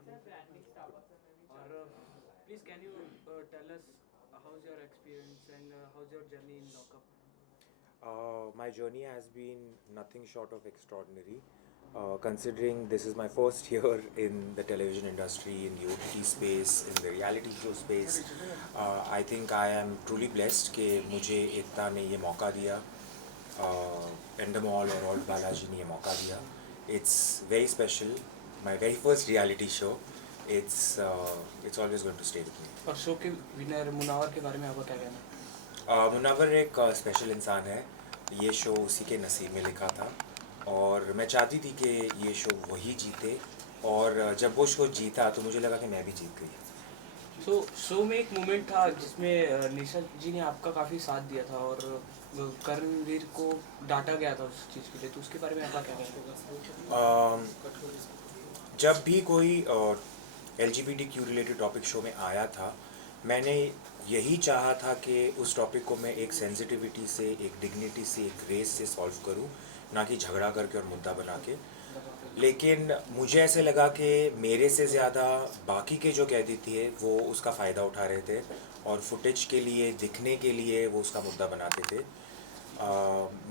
और please can you tell us how's your experience and how's your journey in lockup? My journey has been nothing short of extraordinary. Considering this is my first year in the television industry, in the OTT space, in the reality show space, I think I am truly blessed कि मुझे एकता ने ये मौका दिया, Endemol और Old Balaji ने ये मौका दिया. It's very special. My very first reality show. It's always going to stay with me. और शो के विनर मुनावर के बारे में आपका क्या कहना है? मुनव्वर एक स्पेशल इंसान है. ये शो उसी के नसीब में लिखा था और मैं चाहती थी कि ये शो वही जीते, और जब वो शो जीता तो मुझे लगा कि मैं भी जीत गई. तो शो में एक मोमेंट था जिसमें निशा जी ने आपका काफ़ी साथ दिया था और करणवीर को डांटा गया था उस चीज़ के लिए, तो उसके बारे में आपका क्या कहना है? जब भी कोई LGBTQ रिलेटेड टॉपिक शो में आया था, मैंने यही चाहा था कि उस टॉपिक को मैं एक सेंसिटिविटी से, एक डिग्निटी से, एक रेस से सॉल्व करूं, ना कि झगड़ा करके और मुद्दा बना के. लेकिन मुझे ऐसे लगा कि मेरे से ज़्यादा बाकी के जो कैदी थे वो उसका फ़ायदा उठा रहे थे और फुटेज के लिए, दिखने के लिए वो उसका मुद्दा बनाते थे.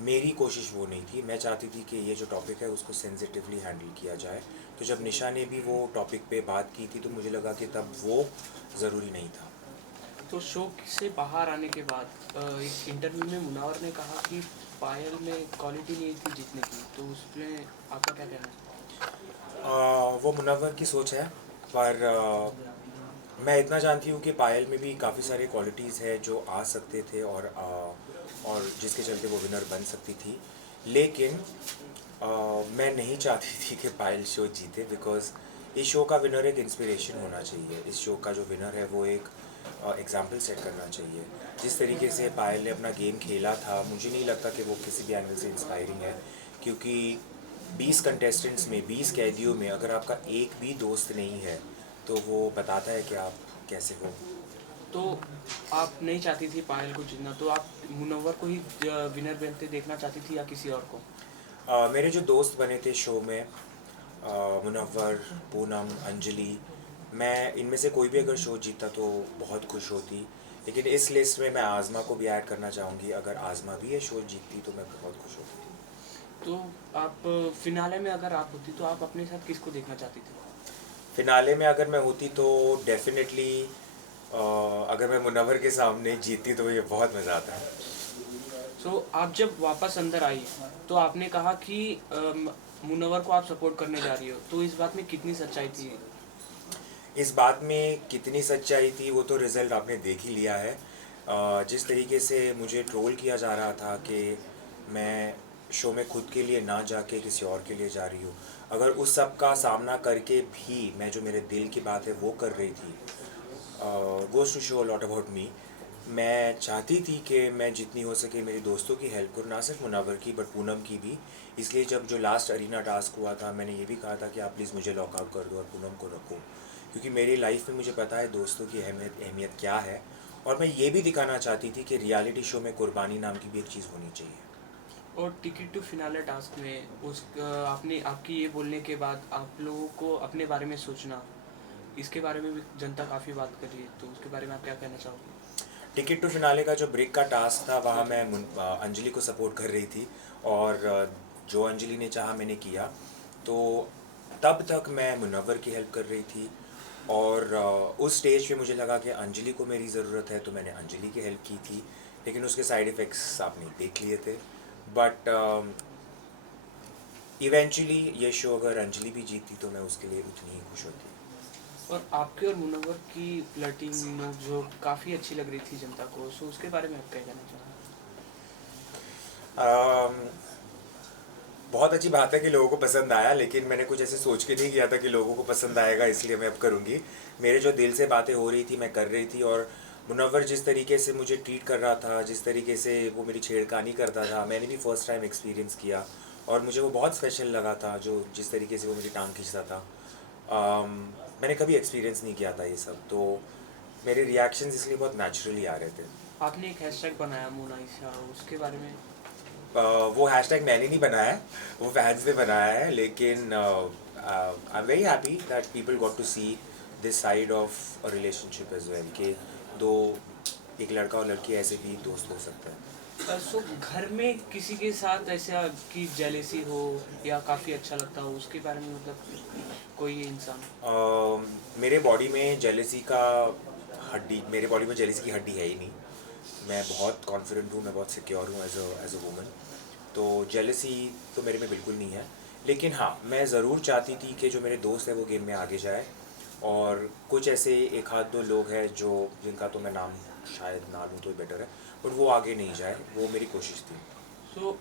मेरी कोशिश वो नहीं थी. मैं चाहती थी कि ये जो टॉपिक है उसको सेंसिटिवली हैंडल किया जाए. तो जब निशा ने भी वो टॉपिक पे बात की थी तो मुझे लगा कि तब वो ज़रूरी नहीं था. तो शो से बाहर आने के बाद एक इंटरव्यू में मुनावर ने कहा कि पायल में क्वालिटी नहीं थी जीतने की, तो उसमें आपका क्या कहना है? वो मुनव्वर की सोच है, पर मैं इतना जानती हूँ कि पायल में भी काफ़ी सारे क्वालिटीज़ है जो आ सकते थे और जिसके चलते वो विनर बन सकती थी. लेकिन मैं नहीं चाहती थी कि पायल शो जीते, बिकॉज़ इस शो का विनर एक इंस्पिरेशन होना चाहिए. इस शो का जो विनर है वो एक एग्जाम्पल सेट करना चाहिए. जिस तरीके से पायल ने अपना गेम खेला था, मुझे नहीं लगता कि वो किसी भी एंगल से इंस्पायरिंग है, क्योंकि 20 कंटेस्टेंट्स में, 20 कैदियों में अगर आपका एक भी दोस्त नहीं है तो वो बताता है कि आप कैसे हो. तो आप नहीं चाहती थी पायल को जीतना, तो आप मुनव्वर को ही विनर बनते देखना चाहती थी या किसी और को? मेरे जो दोस्त बने थे शो में, मुनव्वर, पूनम, अंजलि, मैं इनमें से कोई भी अगर शो जीता तो बहुत खुश होती. लेकिन इस लिस्ट में मैं आज़मा को भी ऐड करना चाहूँगी. अगर आज़मा भी ये शो जीतती तो मैं बहुत खुश होती. तो आप फिनाले में अगर आप होती तो आप अपने साथ किसको देखना चाहती थी? फिनाले में अगर मैं होती तो डेफिनेटली अगर मैं मुनव्वर के सामने जीतती तो ये बहुत मज़ा आता है. तो आप जब वापस अंदर आई तो आपने कहा कि मुनव्वर को आप सपोर्ट करने जा रही हो, तो इस बात में कितनी सच्चाई थी? इस बात में कितनी सच्चाई थी वो तो रिज़ल्ट आपने देख ही लिया है. जिस तरीके से मुझे ट्रोल किया जा रहा था कि मैं शो में खुद के लिए ना जाके किसी और के लिए जा रही हूँ, अगर उस सब का सामना करके भी मैं जो मेरे दिल की बात है वो कर रही थी, goes to show a lot about me. मैं चाहती थी कि मैं जितनी हो सके मेरी दोस्तों की हेल्प करूँ, ना सिर्फ मुनव्वर की बट पूनम की भी. इसलिए जब जो लास्ट अरीना टास्क हुआ था, मैंने ये भी कहा था कि आप प्लीज़ मुझे लॉकआउट कर दो और पूनम को रखो, क्योंकि मेरी लाइफ में मुझे पता है दोस्तों की अहमियत क्या है. और मैं ये भी दिखाना चाहती थी कि रियलिटी शो में कुर्बानी नाम की भी एक चीज़ होनी चाहिए. और टिकट टू फिनाले टास्क में आपने आपकी ये बोलने के बाद आप लोगों को अपने बारे में सोचना, इसके बारे में भी जनता काफ़ी बात कर रही है, तो उसके बारे में आप क्या कहना चाहोगे? टिकट टू फिनाले का जो ब्रेक का टास्क था वहाँ मैं अंजलि को सपोर्ट कर रही थी, और जो अंजलि ने चाहा मैंने किया. तो तब तक मैं मुनव्वर की हेल्प कर रही थी, और उस स्टेज पे मुझे लगा कि अंजलि को मेरी ज़रूरत है तो मैंने अंजलि की हेल्प की थी. लेकिन उसके साइड इफ़ेक्ट्स आपने देख लिए थे. बट इवेंचुअली ये शो अगर अंजलि भी जीतती तो मैं उसके लिए उतनी ही खुश होती. और आपके और मुनव्वर की फ्लर्टिंग नोक-झोंक काफ़ी अच्छी लग रही थी जनता को, सो उसके बारे में आप क्या कहना चाहोगे? बहुत अच्छी बात है कि लोगों को पसंद आया, लेकिन मैंने कुछ ऐसे सोच के नहीं किया था कि लोगों को पसंद आएगा, इसलिए मैं अब करूँगी. मेरे जो दिल से बातें हो रही थी मैं कर रही थी, और मुनव्वर जिस तरीके से मुझे ट्रीट कर रहा था, जिस तरीके से वो मेरी छेड़खानी करता था, मैंने भी फ़र्स्ट टाइम एक्सपीरियंस किया और मुझे वो बहुत स्पेशल लगा था. जो जिस तरीके से वो मेरी टांग खींचता था, मैंने कभी एक्सपीरियंस नहीं किया था ये सब, तो मेरे रिएक्शंस इसलिए बहुत नेचुरली आ रहे थे. आपने एक हैशटैग बनाया मोनालिसा, उसके बारे में? वो हैशटैग मैंने नहीं बनाया है, वो फैंस ने बनाया है, लेकिन I am very happy that people got to see this side of a relationship as well, कि दो एक लड़का और लड़की ऐसे भी दोस्त हो सकते हैं। सो घर में किसी के साथ ऐसा कि जेलेसी हो या काफ़ी अच्छा लगता हो उसके बारे में, मतलब कोई इंसान? मेरे बॉडी में जेलेसी का मेरे बॉडी में जेलेसी की हड्डी है ही नहीं। मैं बहुत कॉन्फिडेंट हूँ, मैं बहुत सिक्योर हूँ एज अ वुमन, तो जेलेसी तो मेरे में बिल्कुल नहीं है। लेकिन हाँ, मैं ज़रूर चाहती थी कि जो मेरे दोस्त हैं वो गेम में आगे जाए, और कुछ ऐसे एक आध दो लोग हैं जो जिनका तो मैं नाम शायद ना लूँ तो बेटर है, बट वो आगे नहीं जाए, वो मेरी कोशिश थी। सो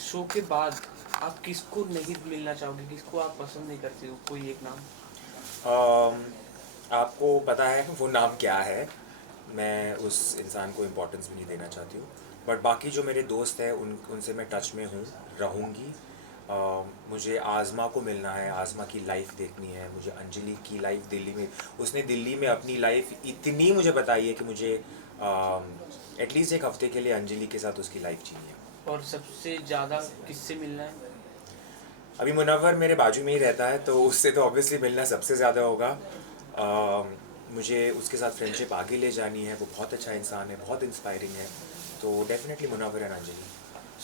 शो के बाद आप किसको नहीं मिलना चाहोगे, किसको आप पसंद नहीं करते हो, कोई एक नाम? अम, आपको पता है वो नाम क्या है, मैं उस इंसान को इम्पोर्टेंस भी नहीं देना चाहती हूँ, बट बाकी जो मेरे दोस्त हैं उनसे मैं टच में हूँ, रहूँगी। मुझे आज़मा को मिलना है, आज़मा की लाइफ देखनी है, मुझे अंजलि की लाइफ दिल्ली में, उसने दिल्ली में अपनी लाइफ इतनी मुझे बताई है कि मुझे एटलीस्ट एक हफ्ते के लिए अंजलि के साथ उसकी लाइफ जीनी है। और सबसे ज़्यादा किससे मिलना है? अभी मुनव्वर मेरे बाजू में ही रहता है, तो उससे तो ऑब्वियसली मिलना सबसे ज़्यादा होगा। मुझे उसके साथ फ्रेंडशिप आगे ले जानी है, वो बहुत अच्छा इंसान है, बहुत इंस्पायरिंग है, तो definitely Munawar and Anjali.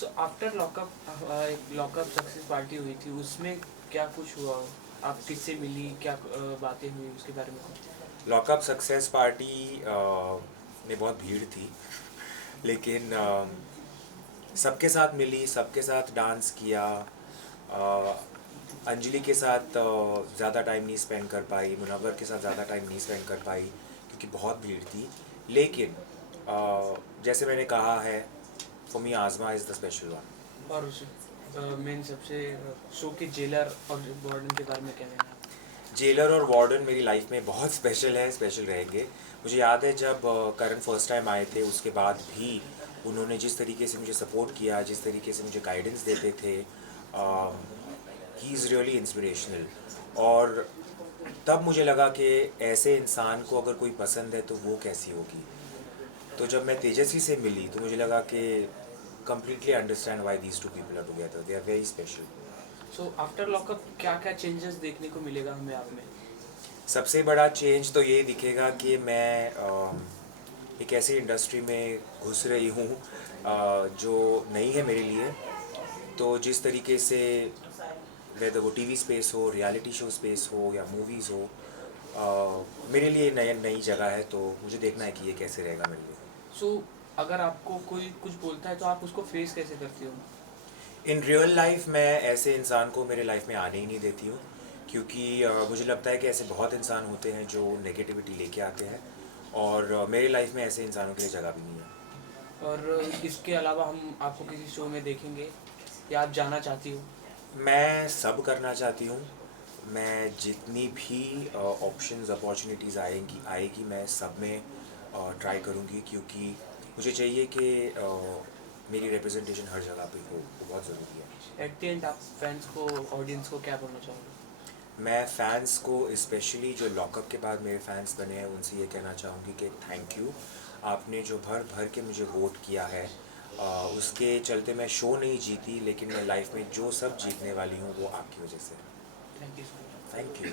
So after lockup एक लॉकअप सक्सेस पार्टी हुई थी, उसमें क्या कुछ हुआ? आप किससे मिली, क्या बातें हुई उसके बारे में कुछ? लॉकअप सक्सेस पार्टी में बहुत भीड़ थी, लेकिन सबके साथ मिली, सबके साथ डांस किया। अ, अंजलि के साथ ज़्यादा टाइम नहीं स्पेंड कर पाई, मुनव्वर के साथ ज़्यादा टाइम नहीं स्पेंड कर पाई क्योंकि बहुत भीड़ थी। लेकिन जैसे मैंने कहा है, फॉर मी आज़मा इज़ द स्पेशल वन। और उस मेन सबसे शो के जेलर और वार्डन के बारे में क्या कहना है आपका? जेलर और वार्डन मेरी लाइफ में बहुत स्पेशल है, स्पेशल रहेंगे। मुझे याद है जब करण फर्स्ट टाइम आए थे, उसके बाद भी उन्होंने जिस तरीके से मुझे सपोर्ट किया, जिस तरीके से मुझे गाइडेंस देते थे, ही इज़ रियली इंस्पिरेशनल। और तब मुझे लगा कि ऐसे इंसान को अगर कोई पसंद है तो वो कैसी होगी। तो जब मैं तेजस्वी से मिली तो मुझे लगा कि completely understand why these two people are together. They are very special. So after lockup क्या क्या चेंजेस देखने को मिलेगा हमें आप में? सबसे बड़ा चेंज तो ये दिखेगा कि मैं एक ऐसी इंडस्ट्री में घुस रही हूँ जो नई है मेरे लिए। तो जिस तरीके से वेदर वो टीवी स्पेस हो, रियलिटी शो स्पेस हो या मूवीज़ हो, मेरे लिए नई जगह है, तो मुझे देखना है कि ये कैसे रहेगा मेरे लिए। सो अगर आपको कोई कुछ बोलता है तो आप उसको फेस कैसे करते हो? इन रियल लाइफ मैं ऐसे इंसान को मेरे लाइफ में आने ही नहीं देती हूँ, क्योंकि मुझे लगता है कि ऐसे बहुत इंसान होते हैं जो नेगेटिविटी लेके आते हैं, और मेरे लाइफ में ऐसे इंसानों के लिए जगह भी नहीं है। और इसके अलावा हम आपको किसी शो में देखेंगे या आप जाना चाहती हो? मैं सब करना चाहती हूँ। मैं जितनी भी ऑप्शंस अपॉर्चुनिटीज़ आएगी मैं सब में ट्राई करूँगी, क्योंकि मुझे चाहिए कि मेरी रिप्रेजेंटेशन हर जगह पे हो, वो बहुत ज़रूरी है। एट द एंड आप फैंस को, ऑडियंस को क्या बोलना चाहोगे? मैं फ़ैन्स को, स्पेशली जो लॉकअप के बाद मेरे फ़ैन्स बने हैं, उनसे ये कहना चाहूँगी कि थैंक यू। आपने जो भर भर के मुझे वोट किया है, उसके चलते मैं शो नहीं जीती, लेकिन मैं लाइफ में जो सब जीतने वाली हूँ वो आपकी वजह से। Thank you so much. Thank you.